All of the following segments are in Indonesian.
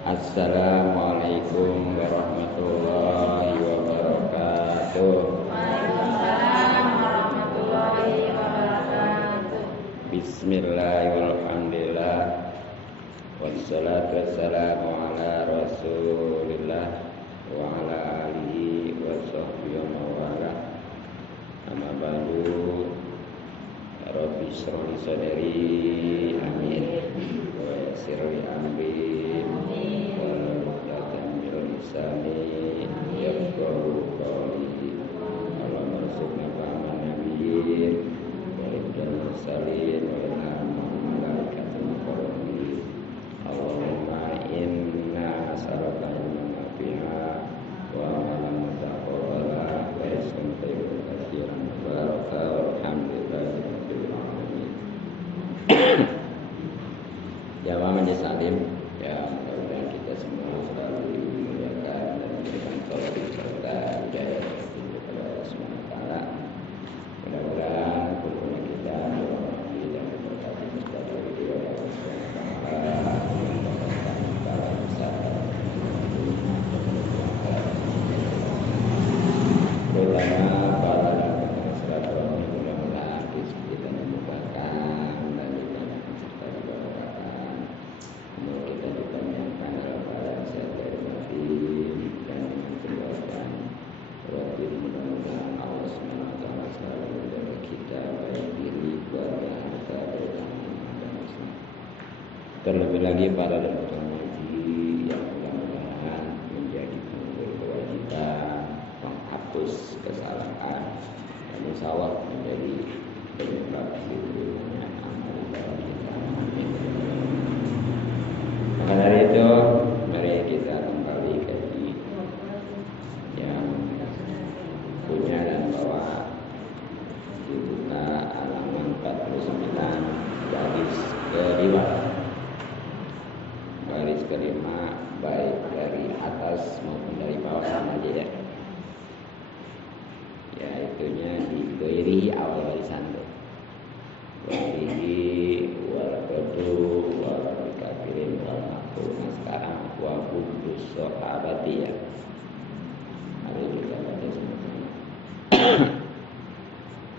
Assalamualaikum warahmatullahi wabarakatuh. Waalaikumsalam warahmatullahi wabarakatuh. Bismillahirrahmanirrahim. Wassalatu wassalamu ala Rasulillah wa ala alihi wa sahbihi wa wala. Amma ba'du. Rabbi shrah li sadri, amin. Wa yassir li amri, wa hlul min lisani yafqahu qawli. Allahumma arzuqna fahman nabiyyin wa hifdzal mursalin wa ilhamul malaikatil muqarrabin. Allahumma inna nas'aluka ilman nafi'a wa amalan mutaqabbala wa rizqan thayyiban katsiran baraka walhamdulillahi rabbil alamin. Jamaah majelis salim yang mudah-mudahan kita semua selalu dimuliakan dan diberikan taufik serta hidayah kepada Allah Subhanahu wa taala. Mudah-mudahan hubungan kita dirahmati dan diberkati serta diridhoi oleh Allah Subhanahu wa taala. Mendapatkan pahala besar terutama para dalam silaturahmi, mudah-mudahan rezeki kita dimudahkan dan dibanyakan serta diberkakan. Semoga kita dipanjangkan dalam keadaan sehat walafiat dan dengan keluargaan. Rabbi, mudah-mudahan Allah Subhanahu wa taala selalu menjaga kita baik diri, keluarga, harta, terutama dan Islam. Terlebih lagi para dalam haji yang mudah-mudahan menjadi penghulu kewajiban, menghapus kesalahan, dan insya Allah menjadi penyebab diterimanya amal ibadah kita. Amin. Maka dari itu, mari kita kembali kaji yang punya dan bawa dibuka halaman 49 garis kelima. Garis kelima baik dari atas maupun dari bawah sama aja ya. Ya itunya diberi awal barisan tuh. Walihi wal qadu wal kafirin wal makhluk. Nah sekarang wa budus sahabati ya. Mari kita baca sama-sama.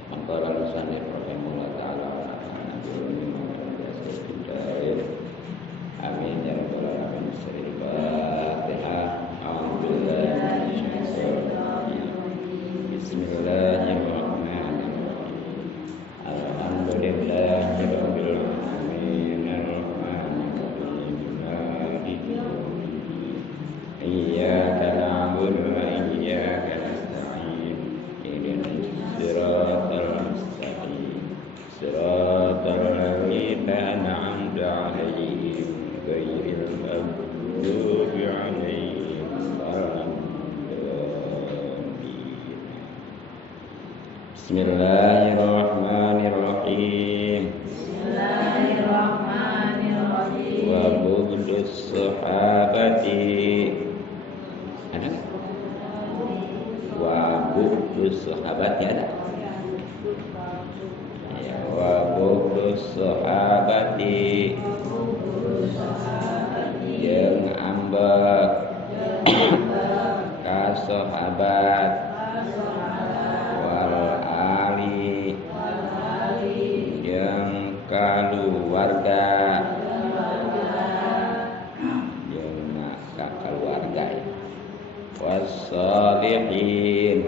Maqala lisanir rahimahullah ta'ala wa nafa'ana bihi wa biasa bidair. Amin ya rabbal alamin. Al-Fatihah. A'udzubillahi minasyaitonir rajim. Bismillahirrahmanirrahim. Alhamdulillahi rabbil alamin. Ar-Rahmanir-Rahim. Maliki yaumiddin. Iyyaka na'budu wa iyyaka nasta'in. Ihdinas siratal mustaqim. Siratal ladzina an'amta 'alaihim ghairil maghdubi 'alaihim waladdallin. Bismillahirrahmanirrahim. Bismillahirrahmanirrahim. Wa bughdus sahabati. Ada nggak? Wa bughdus sahabati ada? Ya, wa bughdus sahabati. Jeung ambek ka sahabat wal ali jeung keluarga jeung ka keluarga wassalihin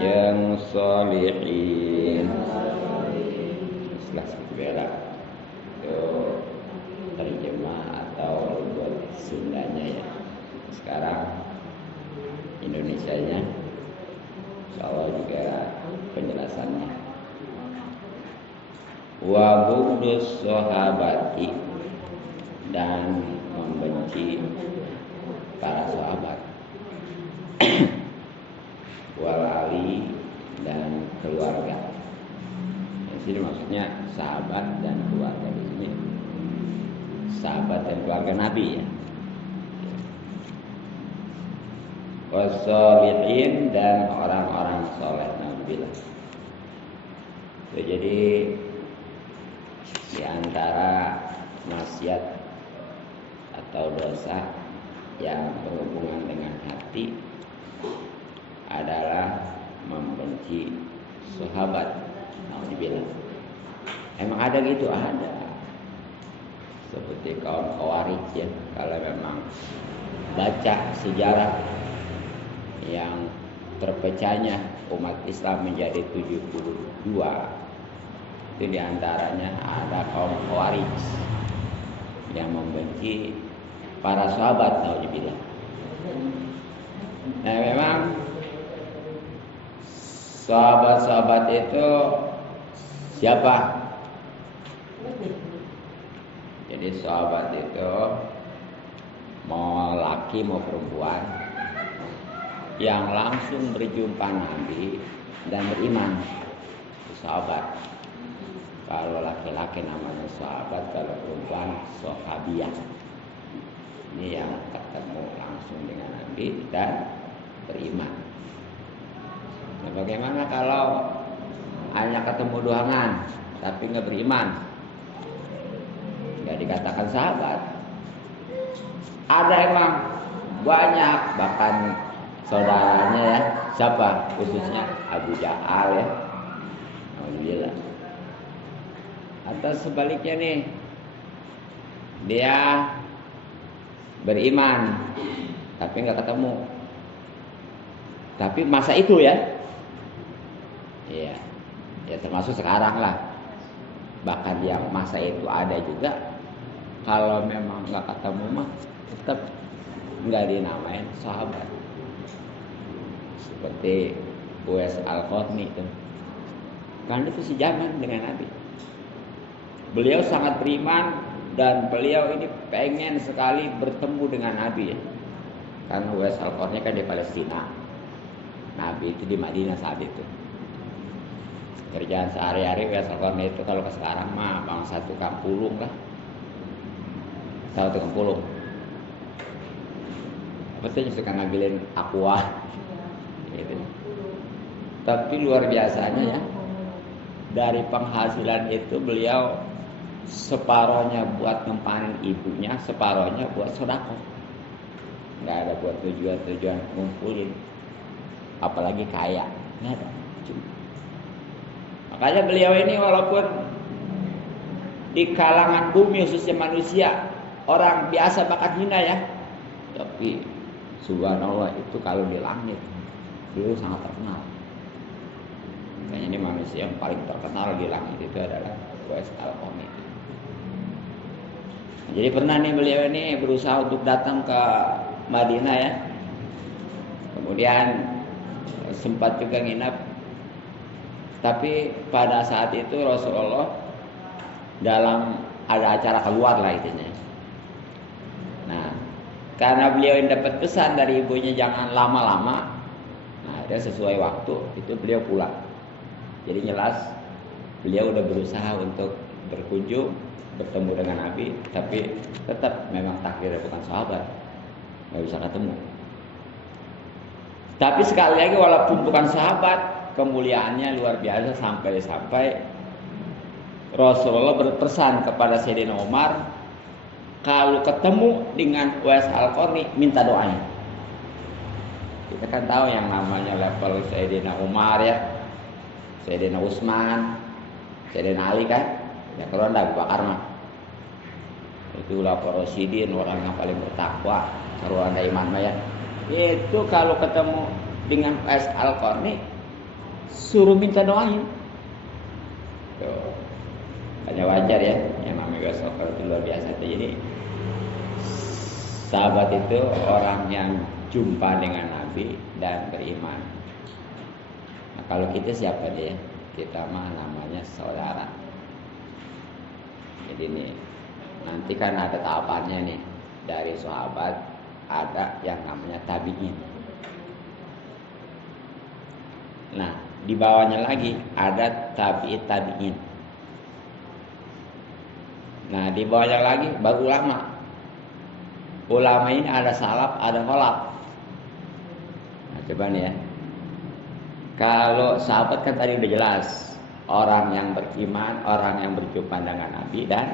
jeung sholihin. Setelah bela itu terjemah atau buat Sundanya ya. Sekarang Indonesianya kalau juga penjelasannya wa bughdus sahabati, dan membenci para sahabat wal ali, dan keluarga. Di sini maksudnya sahabat dan keluarga, di sini sahabat dan keluarga Nabi ya. Wassalihin, dan orang-orang soleh. Nabilah. Jadi di antara maksiat atau dosa yang berhubungan dengan hati adalah membenci sahabat. Alhamdulillah. Emang ada gitu? Ada. Seperti kaum Khawarij ya. Kalau memang baca sejarah yang terpecahnya umat Islam menjadi 72, itu diantaranya ada kaum Khawarij yang membenci para sahabat. Alhamdulillah. Nah memang sahabat-sahabat itu siapa? Jadi sahabat itu mau laki mau perempuan yang langsung berjumpa Nabi dan beriman, itu sahabat. Kalau laki-laki namanya sahabat, kalau perempuan sahabiyah. Ini yang ketemu langsung dengan Nabi dan beriman. Nah, bagaimana kalau hanya ketemu doangan tapi nggak beriman? Nggak dikatakan sahabat. Ada emang banyak, bahkan saudaranya ya, siapa? Khususnya Abu Jahal ya. Alhamdulillah. Atau sebaliknya nih, dia beriman tapi nggak ketemu. Tapi masa itu ya, iya, ya termasuk sekarang lah. Bahkan yang masa itu ada juga. Kalau memang nggak ketemu mah tetap nggak dinamain sahabat. Seperti Uwais Al-Qarni itu, kan itu sejaman dengan Nabi. Beliau sangat beriman dan beliau ini pengen sekali bertemu dengan Nabi ya. Karena Uwais Al-Qarni kan di Palestina, Nabi itu di Madinah saat itu. Kerjaan sehari-hari Uwais Al-Qarni itu kalau ke sekarang mah bangsa tukang pulung lah. Tahu tukang pulung? Betul, suka ngambilin aqua gitu. Tapi luar biasanya ya, dari penghasilan itu beliau separohnya buat nempanin ibunya, separohnya buat sedekah. Nggak ada buat tujuan-tujuan ngumpulin, apalagi kaya, nggak ada. Makanya beliau ini walaupun di kalangan bumi khususnya manusia orang biasa bakat hina ya, tapi subhanallah itu kalau di langit beliau sangat terkenal. Makanya ini manusia yang paling terkenal di langit itu adalah Uwais Al-Qarni. Jadi pernah nih beliau ini berusaha untuk datang ke Madinah ya. Kemudian sempat juga nginap. Tapi pada saat itu Rasulullah dalam ada acara keluar lah intinya. Nah, karena beliau yang dapat pesan dari ibunya jangan lama-lama. Nah, dia sesuai waktu itu beliau pulang. Jadi jelas beliau udah berusaha untuk berkunjung, bertemu dengan Nabi, tapi tetap memang takdirnya bukan sahabat, nggak bisa ketemu. Tapi sekali lagi walaupun bukan sahabat, kemuliaannya luar biasa sampai Rasulullah berpesan kepada Sayyidina Umar, kalau ketemu dengan Uwais Al-Qarni minta doanya. Kita kan tahu yang namanya level Sayyidina Umar ya, Sayyidina Utsman, Sayyidina Ali kan, ya kalau Abu Bakar mah itu lapor Rasidin, orang yang paling bertakwa, kalau ada iman mah ya. Itu kalau ketemu dengan Uwais Al-Qarni suruh minta doain. Tuh. Hanya wajar ya, yang namanya Uwais Al-Qarni itu luar biasa. Jadi sahabat itu orang yang jumpa dengan Nabi dan beriman. Nah, kalau kita siapa dia? Kita mah namanya saudara. Jadi nih, nanti kan ada tahapannya nih. Dari sahabat ada yang namanya tabi'in. Nah, di bawahnya lagi ada tabi'in. Nah, di bawahnya lagi baru ulama. Ulama ini ada salaf, ada kholaf. Nah, coba nih ya. Kalau sahabat kan tadi udah jelas, orang yang beriman, orang yang berjumpa dengan Nabi dan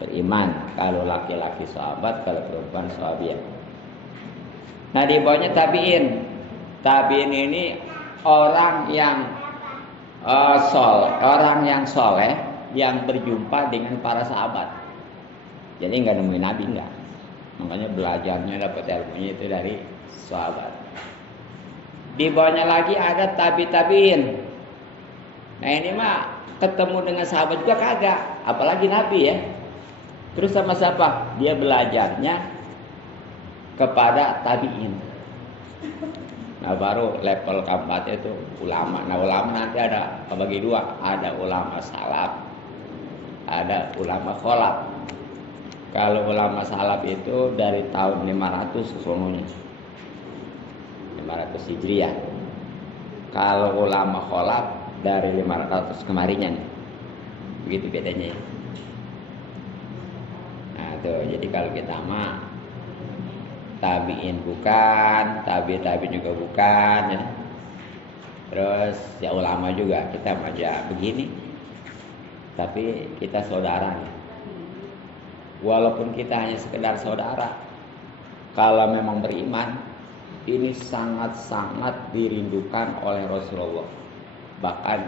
beriman. Kalau laki-laki sahabat, kalau perempuan sahabiah. Nah di bawahnya tabiin. Tabiin ini orang yang orang yang soleh yang berjumpa dengan para sahabat. Jadi nggak nemuin Nabi, nggak. Makanya belajarnya dapat ilmunya itu dari sahabat. Di bawahnya lagi ada tabiin. Nah ini mah ketemu dengan sahabat juga kagak, apalagi Nabi ya. Terus sama siapa? Dia belajarnya kepada tabiin. Nah baru level keempat itu ulama. Nah ulama nanti ada bagi dua, ada ulama salaf, ada ulama kholaf. Kalau ulama salaf itu dari tahun 500 kesononya, 500 Hijriah. Kalau ulama kholaf dari 500 kemarinnya nih. Begitu bedanya ya. Nah tuh, jadi kalau kita mah tabiin bukan, tabiin juga bukan ya. Terus ya ulama juga, kita aja begini. Tapi kita saudara ya. Walaupun kita hanya sekedar saudara, kalau memang beriman, ini sangat-sangat dirindukan oleh Rasulullah. Bahkan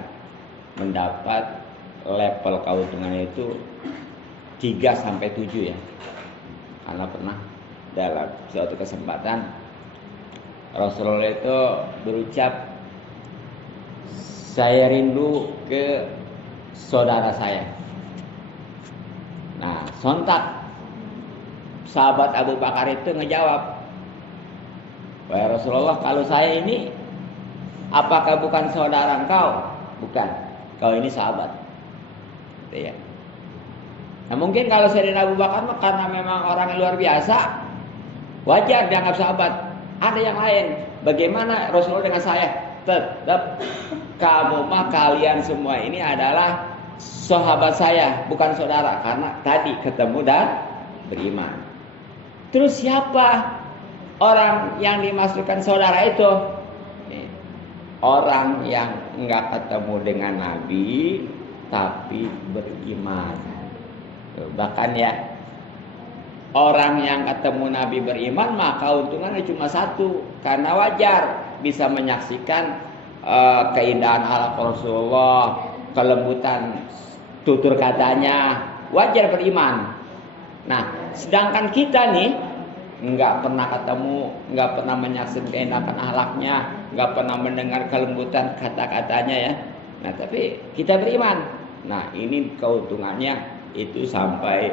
mendapat level keuntungan itu 3-7 ya. Karena pernah dalam suatu kesempatan Rasulullah itu berucap, saya rindu ke saudara saya. Nah, sontak sahabat Abu Bakar itu ngejawab, wahai Rasulullah, kalau saya ini apakah bukan saudara engkau? Bukan, kau ini sahabat. Gitu ya. Nah mungkin kalau Sayyidina Abu Bakar karena memang orang yang luar biasa, wajar dianggap sahabat. Ada yang lain. Bagaimana Rasulullah dengan saya? Tetap kamu mah, kalian semua ini adalah sahabat saya, bukan saudara. Karena tadi ketemu dan beriman. Terus siapa orang yang dimaksudkan saudara itu? Orang yang enggak ketemu dengan Nabi tapi beriman. Bahkan ya, orang yang ketemu Nabi beriman maka untungannya cuma satu, karena wajar bisa menyaksikan keindahan akhlak Rasulullah, kelembutan tutur katanya, wajar beriman. Nah, sedangkan kita nih nggak pernah ketemu, nggak pernah menyaksikan keindahan akhlaknya, nggak pernah mendengar kelembutan kata-katanya ya. Nah, tapi kita beriman. Nah, ini keuntungannya itu sampai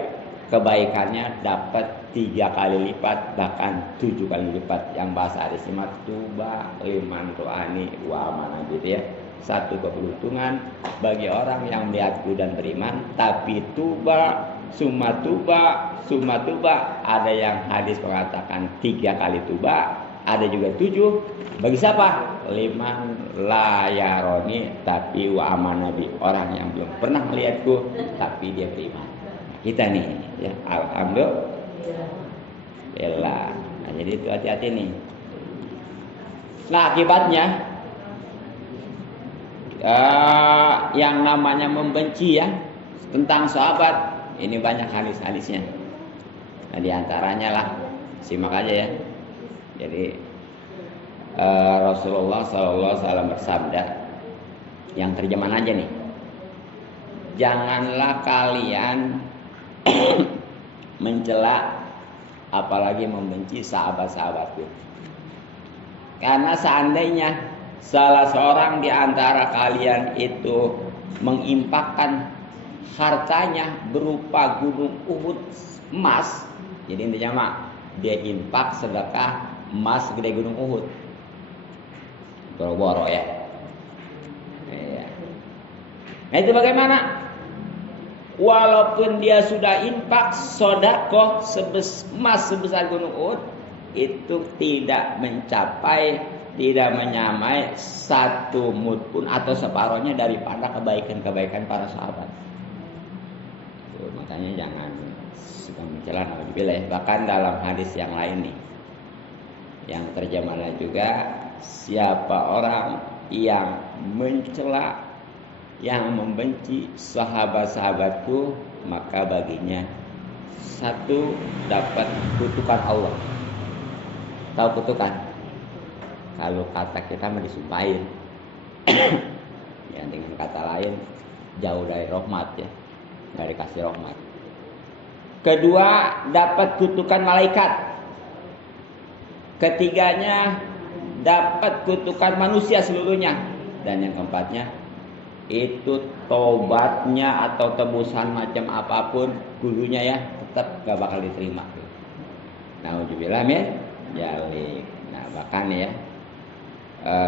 kebaikannya dapat 3 kali lipat, bahkan 7 kali lipat. Yang bahasa hadis tuba liman ro'ani wa amana gitu ya. Satu keberuntungan bagi orang yang melihatku dan beriman. Tapi tuba, summa tuba, summa tuba. Ada yang hadis mengatakan 3 kali tuba, ada juga 7. Bagi siapa? Liman la yaroni tapi wa amana bi. Orang yang belum pernah melihatku tapi dia beriman. Kita nih ya, alhamdulillah. Nah, jadi itu hati-hati nih. Nah, akibatnya yang namanya membenci ya tentang sahabat, ini banyak hadis-hadisnya. Nah, diantaranya lah, simak aja ya. Jadi Rasulullah SAW bersabda, yang terjemahan aja nih, janganlah kalian mencela apalagi membenci sahabat-sahabatku. Karena seandainya salah seorang di antara kalian itu menginfakkan hartanya berupa gunung Uhud emas, jadi intinya mah dia infak sedekah emas gede gunung Uhud, boro-boro ya. Nah itu bagaimana? Walaupun dia sudah infak sedekah emas sebesar gunung Uhud, itu tidak mencapai, tidak menyamai 1 mud pun atau separohnya daripada kebaikan-kebaikan para sahabat. Tuh, makanya jangan suka mencela naudzubillah. Bahkan dalam hadis yang lain nih, yang terjemahnya juga, siapa orang yang mencela, yang membenci sahabat-sahabatku, maka baginya Satu, dapat kutukan Allah. Tahu kutukan? Kalau kata kita mah disumpahin. Ya, dengan kata lain jauh dari rahmat ya, nggak dikasih rahmat. Kedua, dapat kutukan malaikat. Ketiganya, dapat kutukan manusia seluruhnya. Dan yang keempatnya, itu tobatnya atau tebusan macam apapun gurunya ya, tetap gak bakal diterima. Nauzubillah min dzalik. Nah, bahkan ya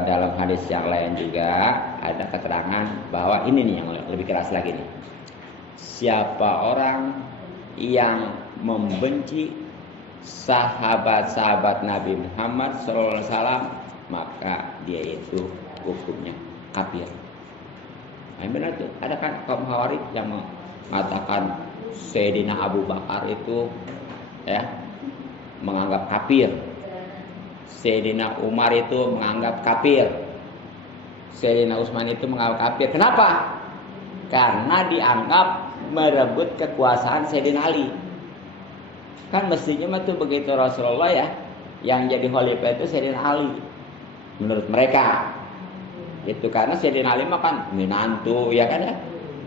dalam hadis yang lain juga ada keterangan bahwa ini nih yang lebih keras lagi nih. Siapa orang yang membenci sahabat-sahabat Nabi Muhammad SAW, maka dia itu hukumnya kafir. Nah, benar tuh. Ada kan kaum Khawarij yang mengatakan Sayyidina Abu Bakar itu ya menganggap kafir. Sayyidina Umar itu menganggap kafir. Sayyidina Utsman itu menganggap kafir. Kenapa? Karena dianggap merebut kekuasaan Sayyidina Ali. Kan mestinya tuh begitu Rasulullah ya, yang jadi khalifah itu Sayyidina Ali. Menurut mereka. Itu karena Sayyidina Ali mah kan menantu ya kan ya.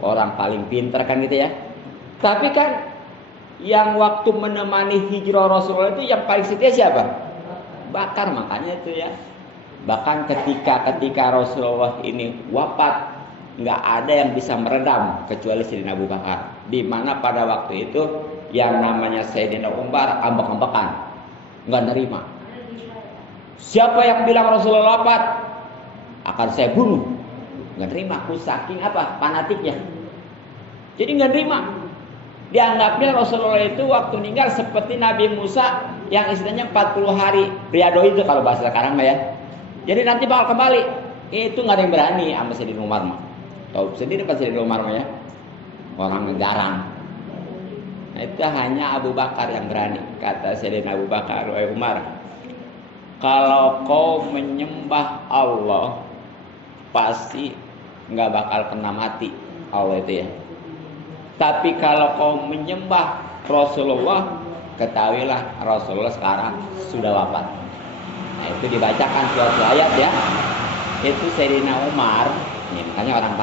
Orang paling pintar kan gitu ya. Tapi kan yang waktu menemani hijrah Rasulullah itu yang paling setia siapa? Bakar, makanya itu ya. Bahkan ketika Rasulullah ini wafat, nggak ada yang bisa meredam kecuali Sayyidina Abu Bakar. Di mana pada waktu itu yang namanya Sayyidina Umar ambek-ambekan, nggak nerima. Siapa yang bilang Rasulullah wafat akan saya bunuh, nggak nerima. Aku saking apa fanatiknya. Jadi nggak nerima. Dianggapnya Rasulullah itu waktu meninggal seperti Nabi Musa yang istilahnya 40 hari riado itu kalau bahasa sekarang mah ya. Jadi nanti bakal kembali. Itu nggak ada yang berani sama Sayyidina Umar mah. Tahu sendiri pas Sayyidina Umar mah ya. Orang garang. Nah, itu hanya Abu Bakar yang berani. Kata Sayyidina Abu Bakar, wahai Umar, kalau kau menyembah Allah pasti nggak bakal kena mati Allah itu ya. Tapi kalau kau menyembah Rasulullah, ketahuilah Rasulullah sekarang sudah wafat. Nah, itu dibacakan suatu ayat ya. Itu Sayyidina Umar, ini makanya orang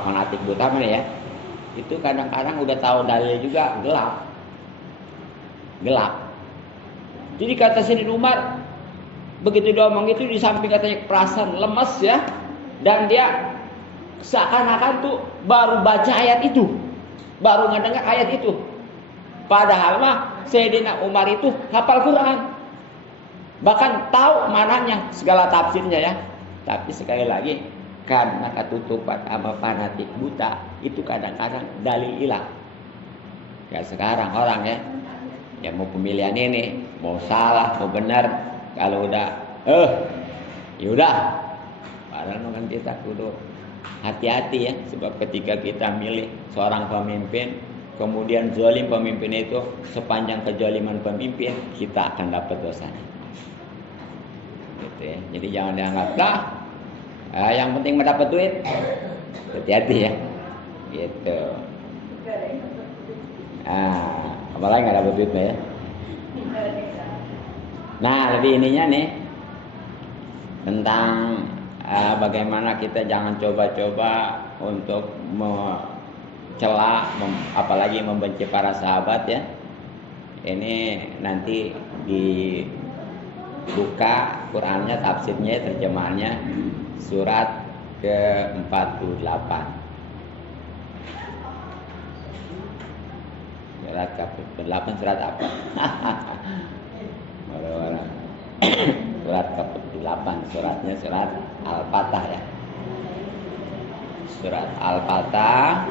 fanatik buta mana ya. Itu kadang-kadang udah tahu dalil juga gelap. Jadi kata Sayyidina Umar, begitu dia ngomong itu di samping katanya perasaan lemes ya, dan dia seakan-akan tuh baru baca ayat itu, baru ngedengar ayat itu. Padahal mah Sayyidina Umar itu hafal Quran, bahkan tahu mananya, segala tafsirnya ya. Tapi sekali lagi karena ketutupan sama fanatik buta, itu kadang-kadang dalil hilang. Ya sekarang orang ya mau pemilihan ini, mau salah, mau benar, kalau udah yaudah. Padahal kan kita kudu hati-hati ya, sebab ketika kita milih seorang pemimpin, kemudian zalim pemimpin itu, sepanjang kezaliman pemimpin, kita akan dapat dosanya. Gitu ya. Jadi jangan dianggap yang penting mendapat duit. Hati-hati ya. Gitu. Apalagi nggak dapat duit ya. Nah, lebih ininya nih tentang bagaimana kita jangan coba-coba untuk mencela, apalagi membenci para sahabat ya. Ini nanti dibuka Qurannya, tafsirnya, terjemahannya surat ke-48. Surat ke-48 surat apa? Orang-orang. Surat ke-48, suratnya surat Al-Fatah ya. Surat Al-Fatah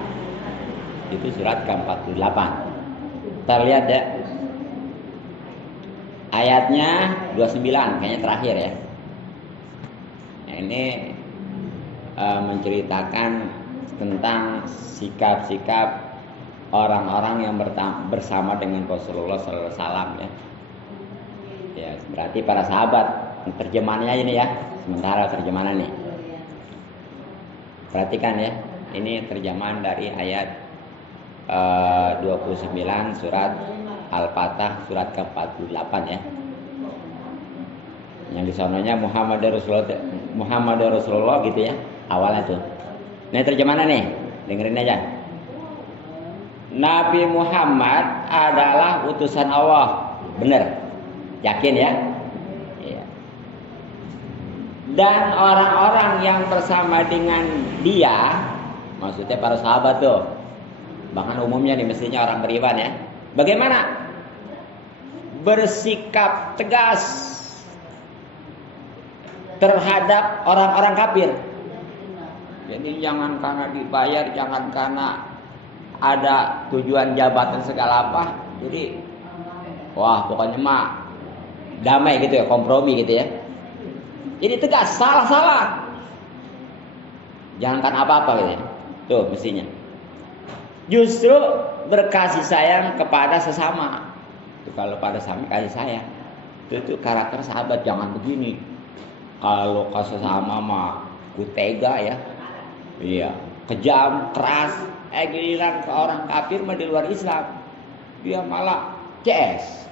itu surat ke-48. Terlihat ya. Ayatnya 29, kayaknya terakhir ya. Nah, ini menceritakan tentang sikap-sikap orang-orang yang bersama dengan Rasulullah SAW ya. Ya, berarti para sahabat. Terjemahannya ini ya, sementara terjemahan nih. Perhatikan ya, ini terjemahan dari ayat 29 surat Al-Fatah surat ke-48 ya. Yang di sononya Muhammad Rasulullah gitu ya awalnya tuh. Nah terjemahannya nih, dengerin aja. Nabi Muhammad adalah utusan Allah, bener, yakin ya? Iya. Dan orang-orang yang bersama dengan dia, maksudnya para sahabat tuh, bahkan umumnya nih mestinya orang beriman ya. Bagaimana? Bersikap tegas terhadap orang-orang kafir. Jadi jangan karena dibayar, jangan karena ada tujuan jabatan segala apa. Jadi wah pokoknya mah damai gitu ya, kompromi gitu ya. Jadi tegas, salah. Jangan kan apa-apa gitu ya. Tuh mestinya. Justru berkasih sayang kepada sesama. Itu kalau pada sesama kasih sayang. Itu karakter sahabat, jangan begini. Kalau ke sesama mah kutega ya. Iya, kejam, keras. Giliran ke orang kafir mah di luar Islam, dia malah CS.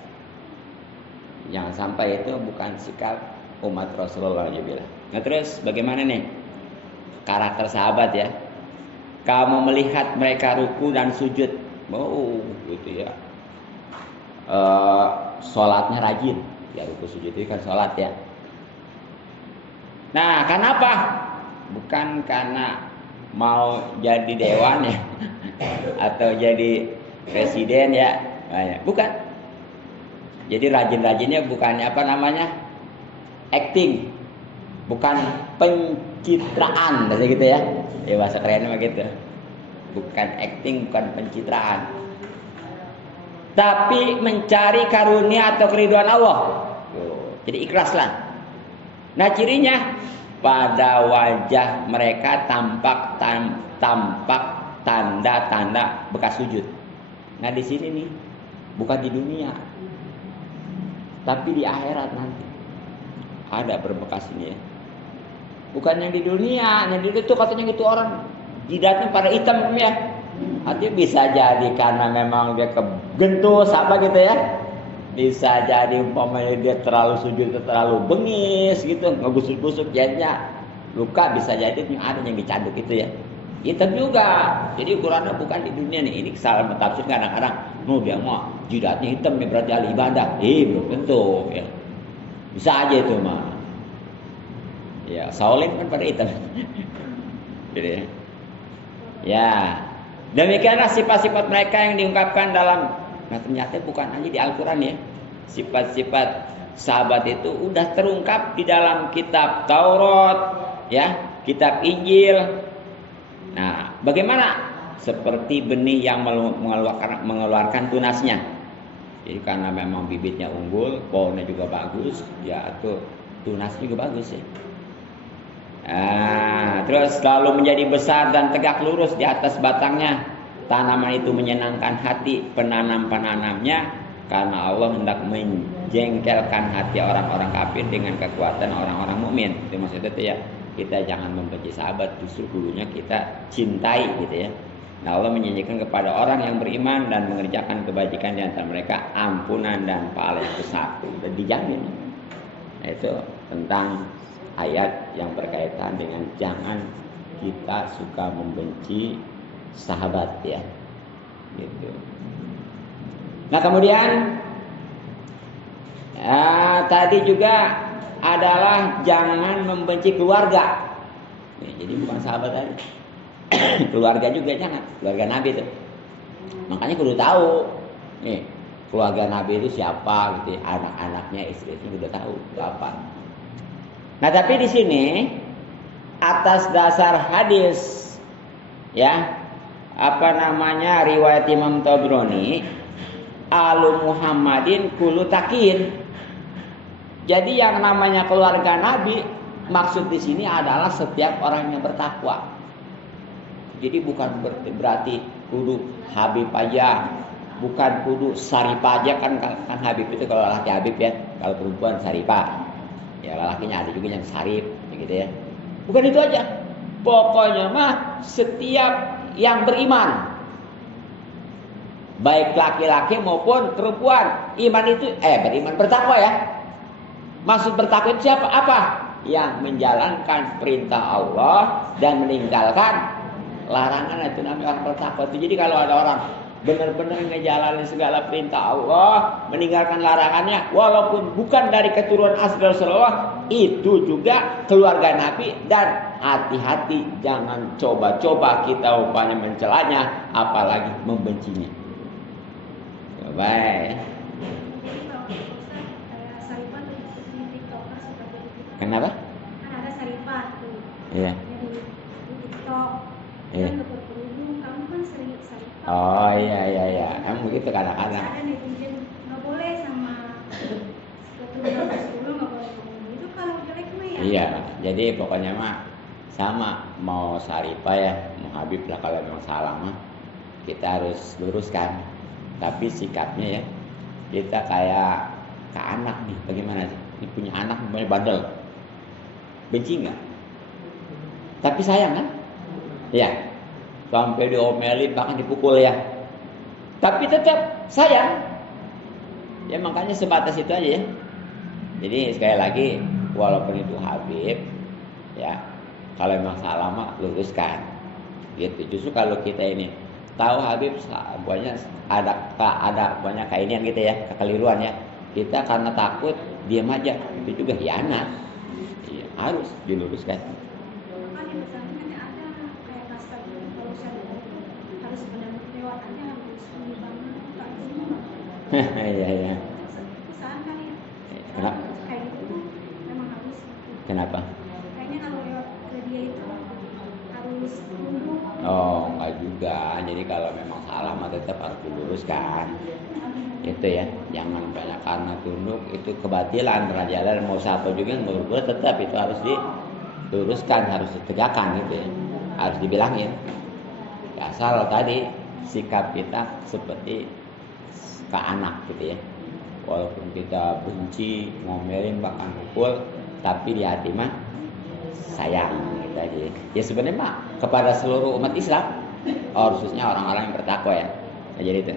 Jangan sampai itu bukan sikap umat Rasulullah aja bilang. Nah terus bagaimana nih karakter sahabat ya? Kamu melihat mereka ruku dan sujud, gitu ya. Sholatnya rajin, ya ruku sujud itu kan sholat ya. Nah kenapa? Bukan karena mau jadi dewan ya atau jadi presiden ya, bukan. Jadi rajin-rajinnya bukannya apa namanya acting, bukan pencitraan, gitu ya. Ya bahasa kerennya begitu. Bukan acting, bukan pencitraan, tapi mencari karunia atau keridhaan Allah. Jadi ikhlaslah. Nah cirinya pada wajah mereka tampak tanda-tanda bekas sujud. Nah di sini nih, bukan di dunia, tapi di akhirat nanti ada berbekas ini ya. Bukan yang di dunia, yang di itu katanya gitu orang jidatnya pada hitam ya. Artinya bisa jadi karena memang dia kegentus apa gitu ya. Bisa jadi umpamanya dia terlalu sujud, terlalu bengis gitu, ngebusuk-busuk jadinya luka, bisa jadi ada yang dicanduk itu ya. Hitam juga. Jadi ukurannya bukan di dunia nih. Ini kesalahan mentafsir kadang-kadang. Dia mah jidatnya hitam nih berarti ahli ibadah. Belum tentu ya. Bisa aja itu mah. Ya, Shaolin kan pada hitam. Gitu ya. Ya. Demikianlah sifat-sifat mereka yang diungkapkan dalam. Nah ternyata bukan hanya di Al-Quran ya. Sifat-sifat sahabat itu udah terungkap di dalam kitab Taurat ya, kitab Injil. Nah bagaimana? Seperti benih yang mengeluarkan tunasnya. Jadi karena memang bibitnya unggul, pohonnya juga bagus, ya itu tunasnya juga bagus ya. Nah, terus lalu menjadi besar dan tegak lurus di atas batangnya. Tanaman itu menyenangkan hati penanam-penanamnya karena Allah hendak menjengkelkan hati orang-orang kafir dengan kekuatan orang-orang mukmin. Itu maksudnya itu ya, kita jangan membenci sahabat, justru dulunya kita cintai gitu ya. Nah Allah menjanjikan kepada orang yang beriman dan mengerjakan kebajikan di antara mereka ampunan dan pahala yang besar, dan dijamin. Nah, itu tentang ayat yang berkaitan dengan jangan kita suka membenci sahabat ya, gitu. Nah kemudian tadi juga adalah jangan membenci keluarga. Jadi bukan sahabat tadi, keluarga juga jangan, keluarga Nabi itu. Makanya kudu tahu, nih keluarga Nabi itu siapa gitu, anak-anaknya, istri-istrinya udah tahu itu apa. Nah tapi di sini atas dasar hadis ya. Apa namanya riwayat Imam Tabrani, alu Muhammadin kulu takin. Jadi yang namanya keluarga Nabi maksud di sini adalah setiap orang yang bertakwa. Jadi bukan berarti kudu Habib aja, bukan kudu Saripah aja kan Habib itu kalau laki Habib ya, kalau perempuan Saripah. Ya lakinya ada juga yang Sarip gitu ya. Bukan itu aja. Pokoknya mah setiap yang beriman. baik laki-laki maupun perempuan. Iman itu beriman, bertakwa ya. Maksud bertakwa itu siapa? Apa? Yang menjalankan perintah Allah dan meninggalkan larangan, itu namanya orang bertakwa. Jadi kalau ada orang benar-benar ngejalanin segala perintah Allah, meninggalkan larangannya, walaupun bukan dari keturunan asli Rasulullah, itu juga keluarga Nabi. Dan hati-hati, jangan coba-coba kita upaya mencelanya, apalagi membencinya. Baik. Kenapa? Kan ada Sarifah tuh. Iya. Di TikTok. Iya. Kan berkerudung, kamu kan sering Sarifah. Oh iya. Emang begitu kadang-kadang. Ada netizen nggak boleh sama keturunan Rasulullah, nggak boleh ngomong itu kalau jelek mah ya. Iya. Jadi pokoknya mah sama, mau Sarifah ya, mau Habib lah, kalau memang salah mah kita harus luruskan. Tapi sikapnya ya, kita kayak ke anak nih, bagaimana sih? Ini punya anak namanya bandel. Benci nggak? Tapi sayang kan? Ya. Sampai diomelin, bahkan dipukul ya. Tapi tetap sayang. Ya makanya sebatas itu aja ya. Jadi sekali lagi, walaupun itu Habib, ya kalau memang salah mah luruskan. Gitu. Justru kalau kita ini tahu Habib banyak ada banyak kainian gitu ya, kekeliruan ya. Kita karena takut diam aja, itu juga hianat. Iya, harus diluruskan. Kan di pesantren ada kayak naskah gitu, kalau syariah itu harus benar lewatannya harus penyimpanan tak semua. Iya. Kesalahan kan ya. Kenapa? Kayak gitu tuh memang harus. Kenapa? Kayaknya kalau lewat media itu harus tunduk. Oh, enggak juga. Jadi kalau memang salah mah tetap harus diluruskan. Itu ya, jangan banyak karena tunduk itu kebatilan, merajalela, mau satu juga yang berbuat, tetap itu harus diluruskan, harus ditegakkan gitu ya, harus dibilangin. Asal tadi sikap kita seperti ke anak gitu ya, walaupun kita benci, ngomelin, bahkan pukul, tapi di hati mah sayang gitu aja. Ya sebenarnya mah kepada seluruh umat Islam, khususnya orang-orang yang bertakwa ya. Jadi itu.